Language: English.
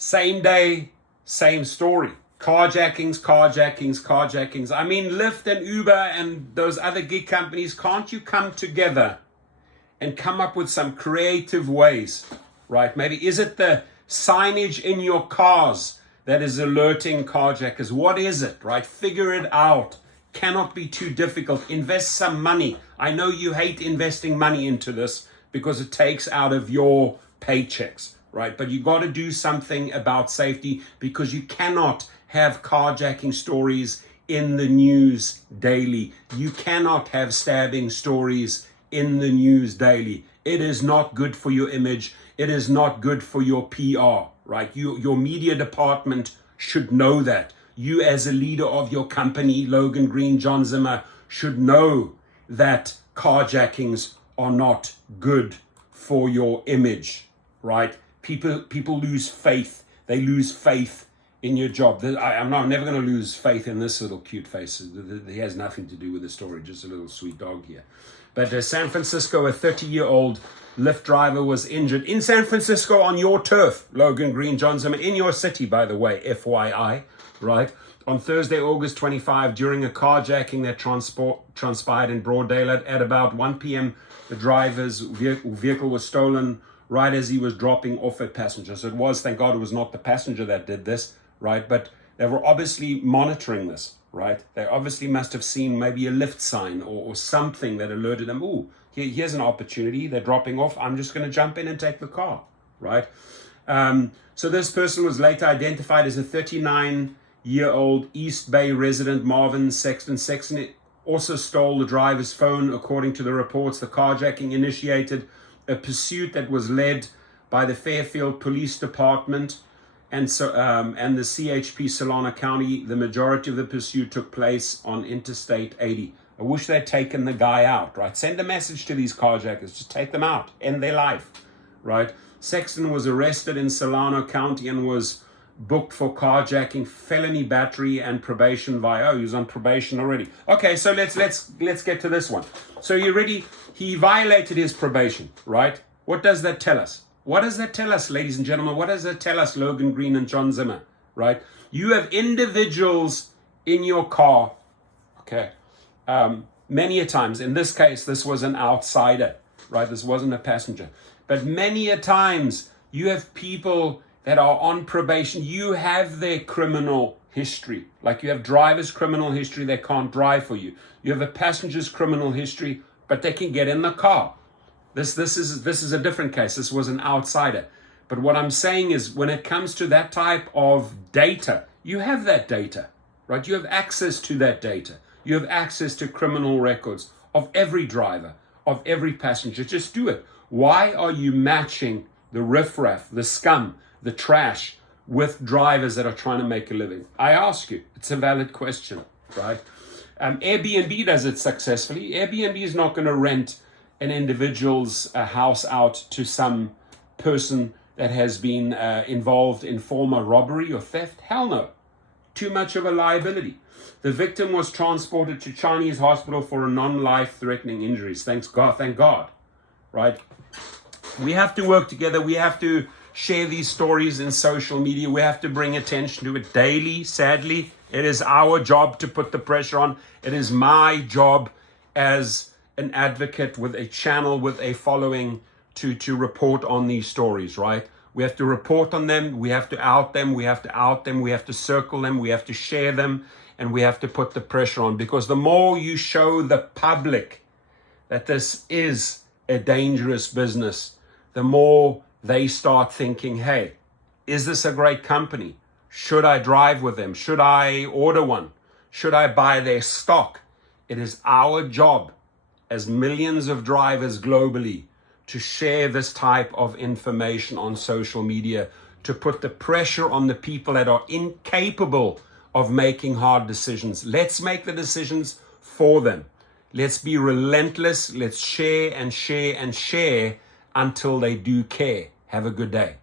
Same day, same story. Carjackings. I mean, Lyft and Uber and those other gig companies, can't you come together and come up with some creative ways, right? Maybe is it the signage in your cars that is alerting carjackers? What is it, right? Figure it out. Cannot be too difficult. Invest some money. I know you hate investing money into this because it takes out of your paychecks, right? But you got to do something about safety, because you cannot have carjacking stories in the news daily. You cannot have stabbing stories in the news daily. It is not good for your image. It is not good for your PR, right? Your media department should know that. You as a leader of your company, Logan Green, John Zimmer, should know that carjackings are not good for your image, right? People lose faith. They lose faith in your job. I'm never going to lose faith in this little cute face. He has nothing to do with the story, just a little sweet dog here. But San Francisco, a 30-year-old Lyft driver was injured in San Francisco on your turf, Logan Green, John Zimmer, in your city, by the way, FYI, right? On Thursday, August 25, during a carjacking that transpired in broad daylight at about 1 p.m., the driver's vehicle was stolen right as he was dropping off a passenger. So it was, thank God, it was not the passenger that did this, right? But they were obviously monitoring this, right? They obviously must have seen maybe a Lyft sign or something that alerted them, ooh, here's an opportunity. They're dropping off. I'm just going to jump in and take the car, right? So this person was later identified as a 39-year-old East Bay resident, Marvin Sexton. Sexton also stole the driver's phone. According to the reports, the carjacking initiated a pursuit that was led by the Fairfield Police Department and the CHP Solano County. The majority of the pursuit took place on Interstate 80. I wish they'd taken the guy out, right? Send a message to these carjackers. Just take them out. End their life, right? Sexton was arrested in Solano County and was booked for carjacking, felony battery, and probation via. Oh, he was on probation already. Okay, so let's get to this one. So he violated his probation, right? What does that tell us? What does that tell us, ladies and gentlemen? What does that tell us, Logan Green and John Zimmer, right? You have individuals in your car, okay? Many a times, in this case, this was an outsider, right? This wasn't a passenger. But many a times, you have people that are on probation. You have their criminal history. Like you have driver's criminal history, they can't drive for you. You have a passenger's criminal history, but they can get in the car. This is a different case. This was an outsider. But what I'm saying is, when it comes to that type of data, you have that data, right? You have access to that data. You have access to criminal records of every driver, of every passenger. Just do it. Why are you matching the riffraff, the scum, the trash with drivers that are trying to make a living? I ask you. It's a valid question, right? Airbnb does it successfully. Airbnb is not going to rent an individual's house out to some person that has been involved in former robbery or theft. Hell no. Too much of a liability. The victim was transported to Chinese hospital for a non-life-threatening injuries. Thank God, right? We have to work together. We have to share these stories in social media. We have to bring attention to it daily. Sadly, it is our job to put the pressure on. It is my job as an advocate with a channel, with a following, to report on these stories, right? We have to report on them. We have to out them. We have to out them. We have to circle them. We have to share them. And we have to put the pressure on, because the more you show the public that this is a dangerous business, the more they start thinking, hey, is this a great company? Should I drive with them? Should I order one? Should I buy their stock? It is our job as millions of drivers globally to share this type of information on social media, to put the pressure on the people that are incapable of making hard decisions. Let's make the decisions for them. Let's be relentless. Let's share and share and share until they do care. Have a good day.